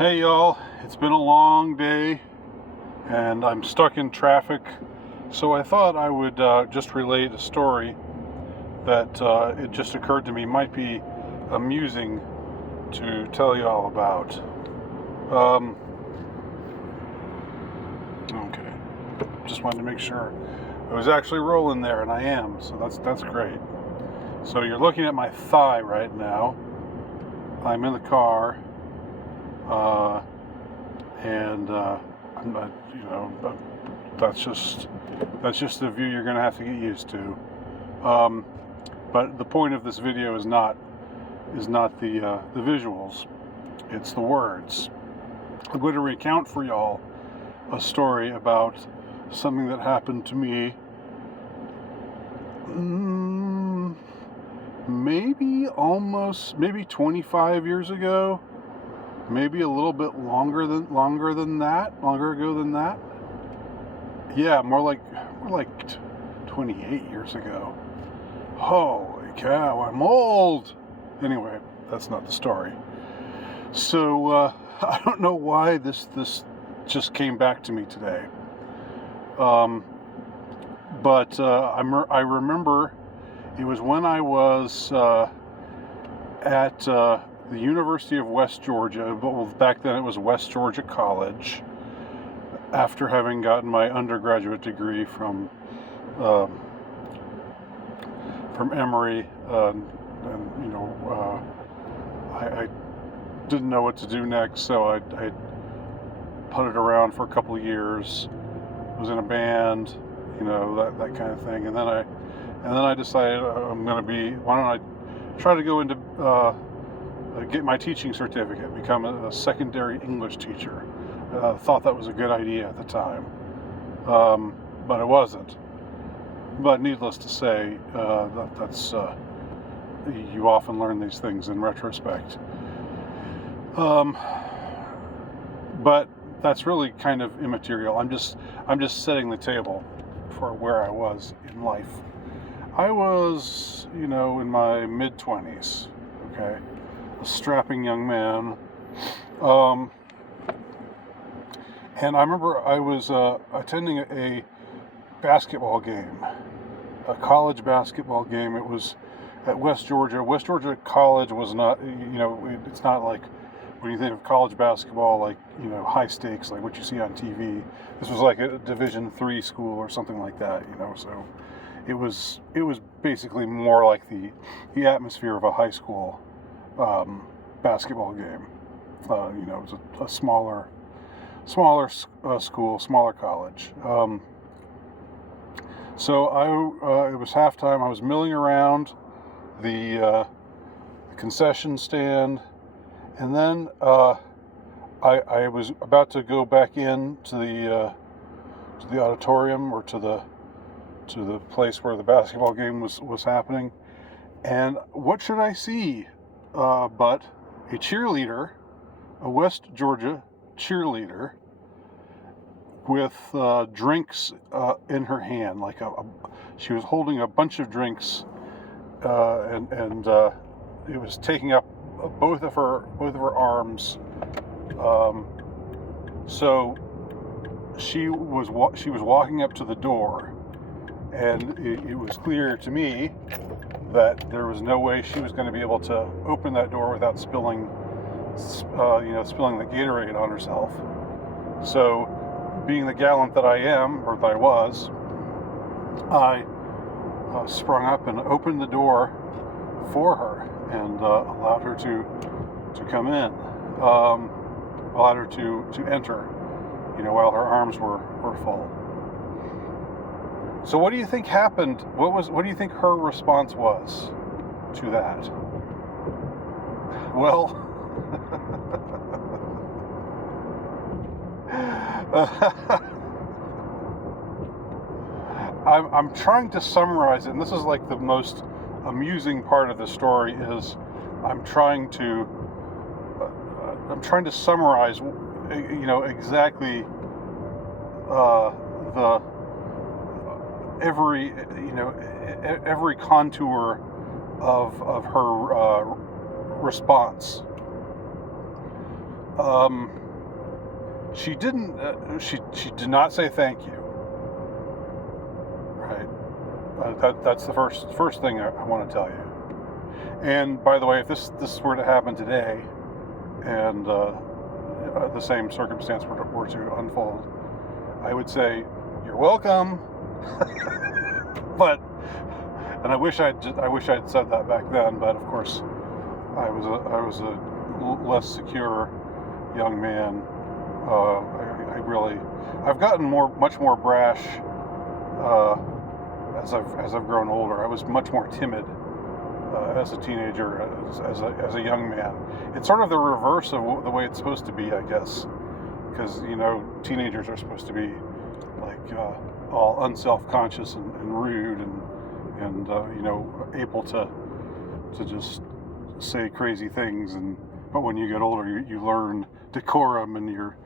Hey y'all, it's been a long day and I'm stuck in traffic, so I thought I would just relate a story that it just occurred to me might be amusing to tell y'all about. Okay, just wanted to make sure I was actually rolling there, and I am, so that's great. So you're looking at my thigh right now. I'm in the car. I'm not, that's just the view you're going to have to get used to. But the point of this video is not the visuals; it's the words. I'm going to recount for y'all a story about something that happened to me. Maybe 25 years ago. Maybe a little bit longer ago than that. Yeah, more like 28 years ago. Holy cow, I'm old. Anyway, that's not the story. So I don't know why this just came back to me today. But I remember it was when I was at the University of West Georgia. Well, back then it was West Georgia College, after having gotten my undergraduate degree from Emory, I didn't know what to do next, so I putted around for a couple of years, was in a band, that kind of thing, and then I decided why don't I try to go into get my teaching certificate, become a secondary English teacher. Thought that was a good idea at the time, but it wasn't. But needless to say, that's you often learn these things in retrospect. But that's really kind of immaterial. I'm just setting the table for where I was in life. I was, in my mid-20s. Okay. A strapping young man, and I remember I was attending a basketball game, a college basketball game. It was at West Georgia. West Georgia College was not, it's not like when you think of college basketball, like, high stakes, like what you see on TV. This was like a Division III school or something like that, so it was basically more like the atmosphere of a high school basketball game. It was a smaller school, smaller college. So it was halftime. I was milling around the concession stand, and then I was about to go back in to the auditorium, or to the place where the basketball game was happening. And what should I see but a cheerleader, a West Georgia cheerleader, with drinks in her hand, like she was holding a bunch of drinks, and it was taking up both of her arms. So she was walking up to the door, and it was clear to me that there was no way she was going to be able to open that door without spilling the Gatorade on herself. So, being the gallant that I am, or that I was, I sprung up and opened the door for her and allowed her to come in, allowed her to enter, while her arms were full. So what do you think happened? What do you think her response was to that? Well, I'm trying to summarize it, and this is like the most amusing part of the story. Is I'm trying to summarize, exactly the every contour of her response. She didn't. She did not say thank you. Right. That's the first thing I want to tell you. And by the way, if this were to happen today, and the same circumstance were to unfold, I would say, "You're welcome." But, and I wish I'd said that back then. But of course, I was a less secure young man. I've gotten much more brash as I've grown older. I was much more timid as a teenager, as a young man. It's sort of the reverse of the way it's supposed to be, I guess, because teenagers are supposed to be like all unself-conscious and rude and able to just say crazy things. But when you get older, you learn decorum, and you're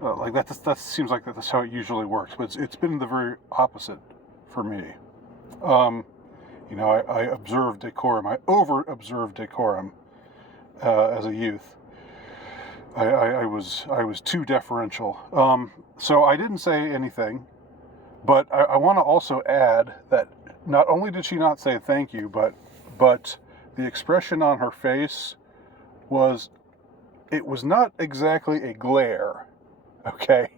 like that. That seems like that's how it usually works. But it's been the very opposite for me. I observed decorum. I over-observed decorum as a youth. I was too deferential. So I didn't say anything. But I want to also add that not only did she not say thank you, but the expression on her face was not exactly a glare, okay?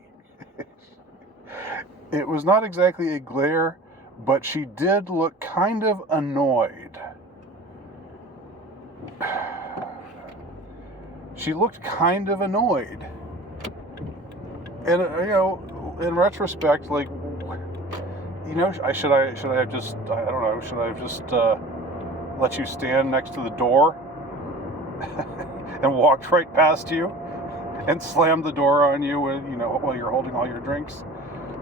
It was not exactly a glare, but she did look kind of annoyed. She looked kind of annoyed. And, in retrospect, like, should I have just, I don't know, should I have just let you stand next to the door and walked right past you and slammed the door on you while you're holding all your drinks?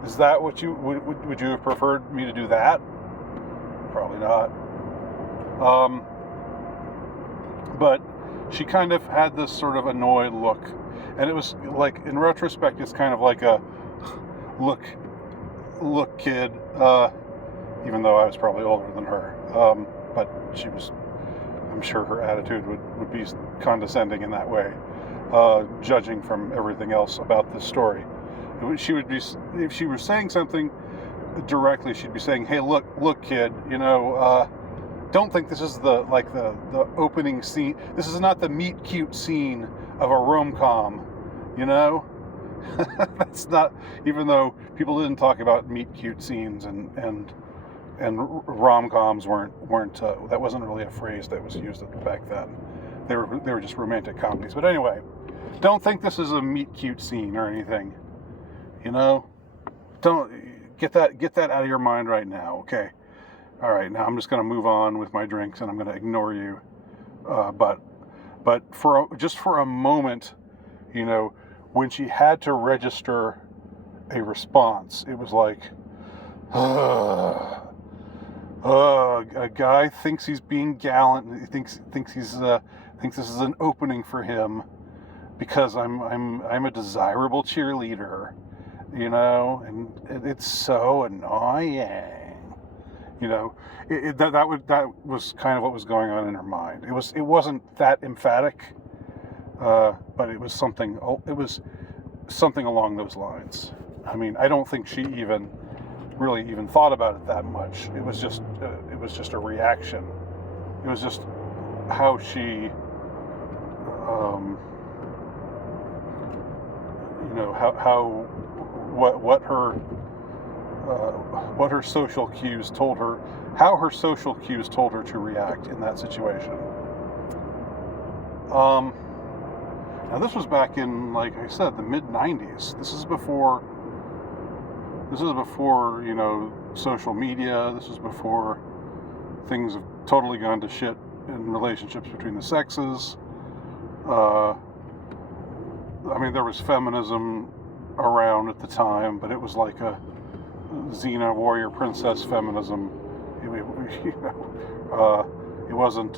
Is that what would you have preferred me to do that? Probably not. But she kind of had this sort of annoyed look, and it was like, in retrospect, it's kind of like a look, kid. Even though I was probably older than her, but she was. I'm sure her attitude would be condescending in that way, judging from everything else about this story. She would be, if she was saying something directly, she'd be saying, "Hey, look, kid, don't think this is the opening scene. This is not the meet cute scene of a rom-com, That's not, even though people didn't talk about meet cute scenes and rom-coms weren't that wasn't really a phrase that was used back then. They were just romantic comedies. But anyway, don't think this is a meet cute scene or anything. Don't get that out of your mind right now, okay? All right, now I'm just going to move on with my drinks, and I'm going to ignore you. But for a moment, when she had to register a response, it was like, a guy thinks he's being gallant. He thinks this is an opening for him because I'm a desirable cheerleader, and it's so annoying. That was kind of what was going on in her mind. It wasn't that emphatic, but it was something along those lines. I mean, I don't think she really even thought about it that much. It was just a reaction. It was just how she, what her social cues told her, how her social cues told her to react in that situation. Now this was back in, like I said, the mid-90s. This is before social media. This is before things have totally gone to shit in relationships between the sexes. There was feminism around at the time, but it was like a Xena warrior princess feminism. It wasn't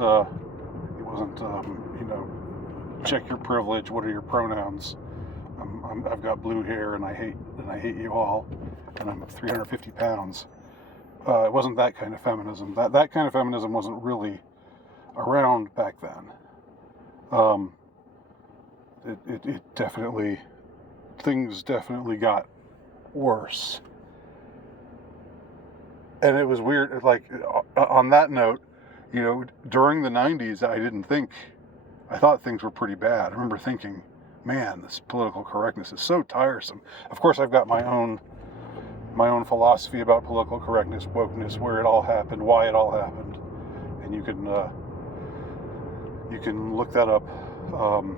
check your privilege. What are your pronouns? I've got blue hair and I hate you all, and I'm 350 pounds. It wasn't that kind of feminism. That kind of feminism wasn't really around back then. it definitely, things definitely got worse. And it was weird, like, on that note, during the 90s, I thought things were pretty bad. I remember thinking, man, this political correctness is so tiresome. Of course, I've got my own philosophy about political correctness, wokeness, where it all happened, why it all happened, and you can look that up on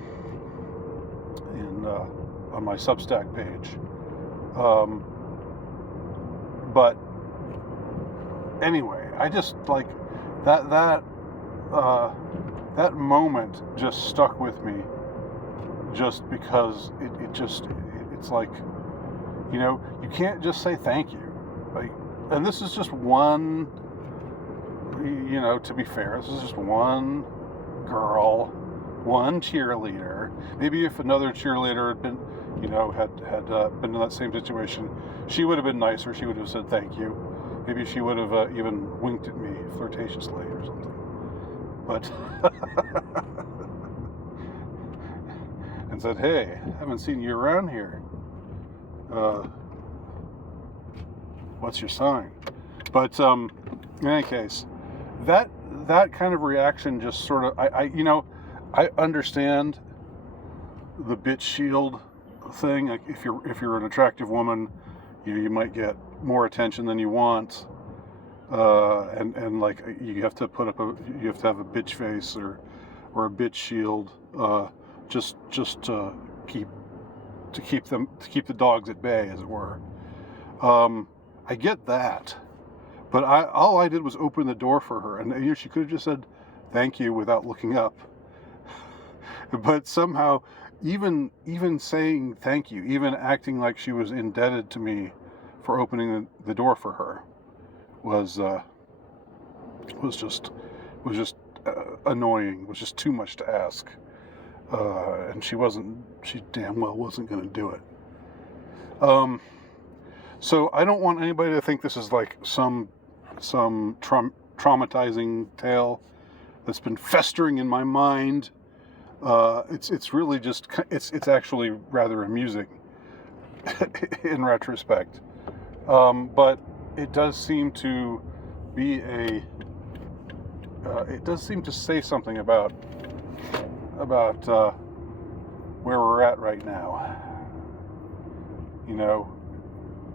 my Substack page. But anyway, I just like that moment just stuck with me, just because it's like, you can't just say thank you, like, and this is just one, to be fair, this is just one girl, one cheerleader. Maybe if another cheerleader had been, had been in that same situation, she would have been nicer. She would have said thank you. Maybe she would have even winked at me flirtatiously or something. But and said, "Hey, haven't seen you around here. What's your sign?" But in any case, that kind of reaction just sort of, I understand the bitch shield thing. Like, if you're an attractive woman, you might get more attention than you want, and like, you have to have a bitch face or a bitch shield, just to keep the dogs at bay, as it were. I get that, but all I did was open the door for her, and she could have just said thank you without looking up. But somehow, even saying thank you, even acting like she was indebted to me for opening the door for her, was just annoying. Was just too much to ask, and she damn well wasn't going to do it. So I don't want anybody to think this is like some traumatizing tale that's been festering in my mind. It's really just, it's actually rather amusing in retrospect. But it does seem to be it does seem to say something about where we're at right now.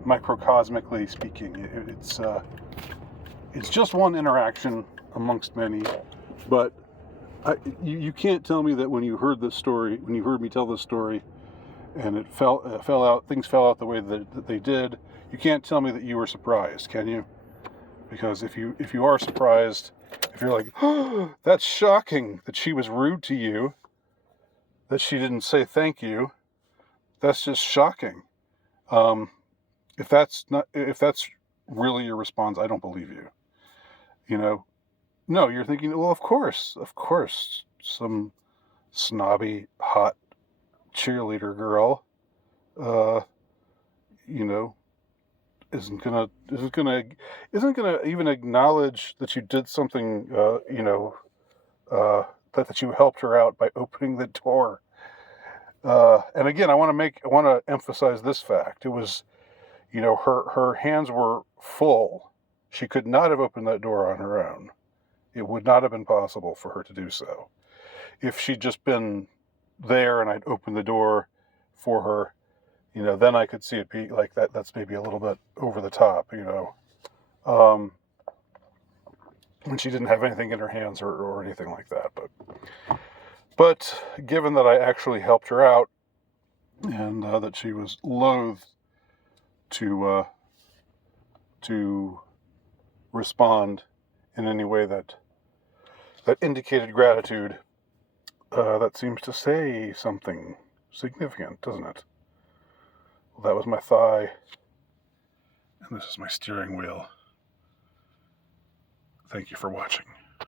Microcosmically speaking, it's just one interaction amongst many, but you can't tell me that when you heard me tell this story, and it fell out, things fell out the way that they did, you can't tell me that you were surprised, can you? Because if you are surprised, if you're like, oh, that's shocking that she was rude to you, that she didn't say thank you, that's just shocking. If that's really your response, I don't believe you. No, you're thinking, well, of course, some snobby, hot cheerleader girl, isn't gonna even acknowledge that you did something, that you helped her out by opening the door. And again, I want to emphasize this fact. It was, her hands were full. She could not have opened that door on her own. It would not have been possible for her to do so. If she'd just been there and I'd opened the door for her, then I could see it be like that. That's maybe a little bit over the top, when she didn't have anything in her hands or anything like that. But given that I actually helped her out, and that she was loath to respond in any way that indicated gratitude, that seems to say something significant, doesn't it? Well, that was my thigh, and this is my steering wheel. Thank you for watching.